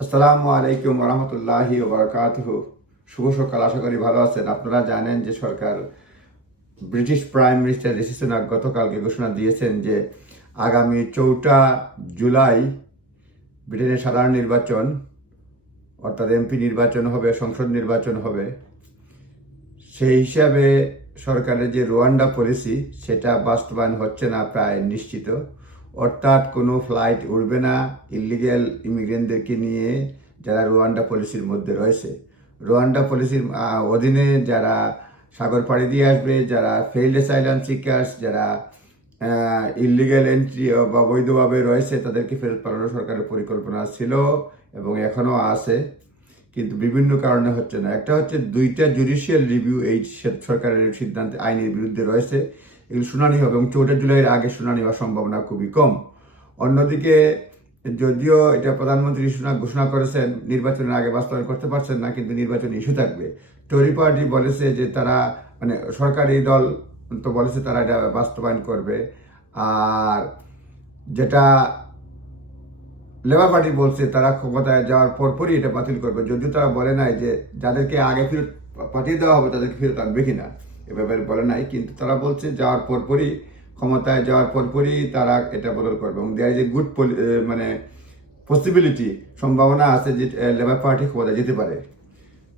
আসসালামু আলাইকুম রহমতুল্লাহি ওবরাকাতুহ। শুভ সকাল, আশা করি ভালো আছেন। আপনারা জানেন যে সরকার British prime minister Rishi Sunak গতকালকে ঘোষণা দিয়েছেন যে আগামী চৌঠা জুলাই ব্রিটেনের সাধারণ নির্বাচন, অর্থাৎ এমপি নির্বাচন হবে, সংসদ নির্বাচন হবে। সেই হিসাবে সরকারের যে রোয়ান্ডা পলিসি, সেটা বাস্তবায়ন হচ্ছে না প্রায় নিশ্চিত। অর্থাৎ কোনো ফ্লাইট উড়বে না ইলিগেল ইমিগ্রেন্টদেরকে নিয়ে যারা রোয়ান্ডা পলিসির মধ্যে রয়েছে। রোয়ান্ডা পলিসির অধীনে যারা সাগর পাড়ি দিয়ে আসবে, যারা ফেইল্ড অ্যাসাইলাম সিকার্স, যারা ইলিগেল এন্ট্রি বা বৈধভাবে রয়েছে, তাদেরকে ফেরত পাঠানোর সরকারের পরিকল্পনা ছিল এবং এখনও আছে। কিন্তু বিভিন্ন কারণে হচ্ছে না। একটা হচ্ছে দুইটা জুডিশিয়াল রিভিউ এই সরকারের সিদ্ধান্ত, আইনের বিরুদ্ধে রয়েছে। এগুলো শুনানি হবে এবং চৌঠা জুলাইয়ের আগে শুনানি হওয়ার সম্ভাবনা খুবই কম। অন্যদিকে যদিও এটা প্রধানমন্ত্রী ঘোষণা করেছেন, নির্বাচনের আগে বাস্তবায়ন করতে পারছেন না, কিন্তু নির্বাচন ইস্যু থাকবে। টরি পার্টি বলেছে যে তারা মানে সরকারি দল তো বলেছে তারা এটা বাস্তবায়ন করবে। আর যেটা লেবার পার্টি বলছে, তারা ক্ষমতায় যাওয়ার পরপরই এটা বাতিল করবে। যদিও তারা বলে নাই যে যাদেরকে আগে ফেরত পাঠিয়ে দেওয়া হবে, তাদেরকে ফেরত আনবে কিনা। এ ব্যাপারে বলে নাই, কিন্তু তারা বলছে যাওয়ার পরপরই, ক্ষমতায় যাওয়ার পরপরই তারা এটা বদল করবে। এবং দেয়ার যে গুড মানে পসিবিলিটি সম্ভাবনা আছে যে লেবার পার্টি ক্ষমতায় যেতে পারে।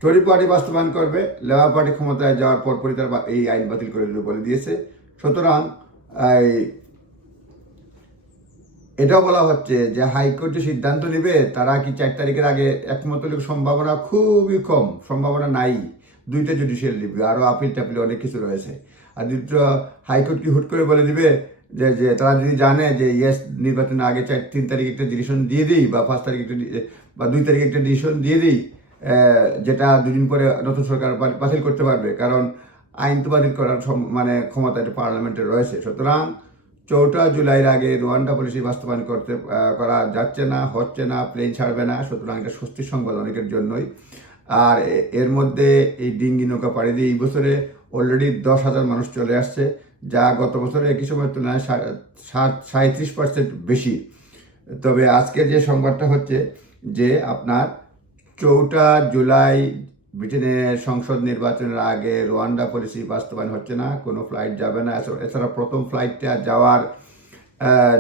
টরি পার্টি বাস্তবায়ন করবে লেবার পার্টি ক্ষমতায় যাওয়ার পরপরই তারা এই আইন বাতিল করে দেবে বলে দিয়েছে। সুতরাং, এই, এটাও বলা হচ্ছে যে হাইকোর্ট যে সিদ্ধান্ত নেবে, তারা কি চার তারিখের আগে একমত সম্ভাবনা খুবই কম, সম্ভাবনা নাই। দুইটা জুডিশিয়াল রিভিউ আরও আপিল টাপিল অনেক কিছু রয়েছে। আর দ্বিতীয়, হাইকোর্ট কি হুট করে বলে দিবে যে যে তারা যদি জানে যে ইয়েস নির্বাচনের আগে চার, তিন তারিখ একটা ডিসিশন দিয়ে দিই বা পাঁচ তারিখ একটা বা দুই তারিখ একটা ডিসিশন দিয়ে দিই যেটা দুদিন পরে নতুন সরকার বাতিল করতে পারবে। কারণ আইন তো বাতিল করার মানে ক্ষমতা এটা পার্লামেন্টে রয়েছে। সুতরাং চৌঠা জুলাইয়ের আগে রোয়ান্ডা পলিসি বাস্তবায়ন করতে করা যাচ্ছে না, হচ্ছে না প্লেন ছাড়বে না। সুতরাং এটা স্বস্তির সংবাদ অনেকের জন্যই। আর এর মধ্যে এই ডিঙ্গি নৌকা পাড়ি দিয়ে এই বছরে অলরেডি দশ হাজার মানুষ চলে আসছে, যা গত বছরে একই সময়ের তুলনায় সাঁত্রিশ পার্সেন্ট বেশি। তবে আজকে যে সংবাদটা হচ্ছে যে আপনার চৌঠা জুলাই ব্রিটেনের সংসদ নির্বাচনের আগে রোয়ান্ডা পলিসি বাস্তবায়ন হচ্ছে না, কোনো ফ্লাইট যাবে না। এছাড়া- প্রথম ফ্লাইটটা যাওয়ার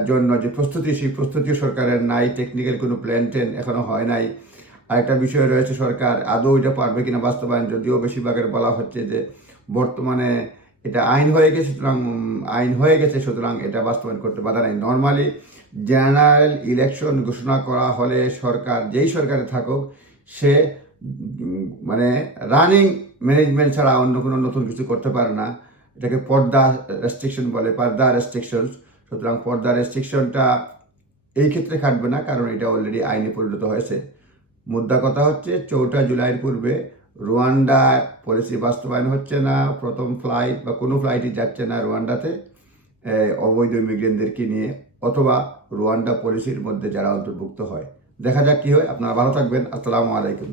জন্য যে প্রস্তুতি, সেই প্রস্তুতি সরকারের নাই টেকনিক্যাল কোনো প্ল্যান টেন এখনও হয় নাই। আরেকটা বিষয় রয়েছে, সরকার আদৌ এটা পারবে কিনা বাস্তবায়ন, যদিও বেশিরভাগের বলা হচ্ছে যে বর্তমানে এটা আইন হয়ে গেছে, সুতরাং আইন হয়ে গেছে, সুতরাং এটা বাস্তবায়ন করতে বাধা নেই। নর্মালি জেনারেল ইলেকশন ঘোষণা করা হলে সরকার, যেই সরকারে থাকুক, সে মানে রানিং ম্যানেজমেন্ট ছাড়া অন্য কোনো নতুন কিছু করতে পারে না। এটাকে পর্দা রেস্ট্রিকশন বলে, পর্দা রেস্ট্রিকশন সুতরাং পর্দা রেস্ট্রিকশনটা এই ক্ষেত্রে খাটবে না, কারণ এটা অলরেডি আইনে পরিণত হয়েছে। মুদ্রা কথা হচ্ছে, চৌঠা জুলাইয়ের পূর্বে রুয়ান্ডা পলিসি বাস্তবায়ন হচ্ছে না, প্রথম ফ্লাইট বা কোনো ফ্লাইটই যাচ্ছে না রুয়ান্ডাতে অবৈধ ইমিগ্রেন্টদেরকে নিয়ে, অথবা রুয়ান্ডা পলিসির মধ্যে যারা অন্তর্ভুক্ত হয়। দেখা যাক কী হয়। আপনারা ভালো থাকবেন। আসসালামু আলাইকুম।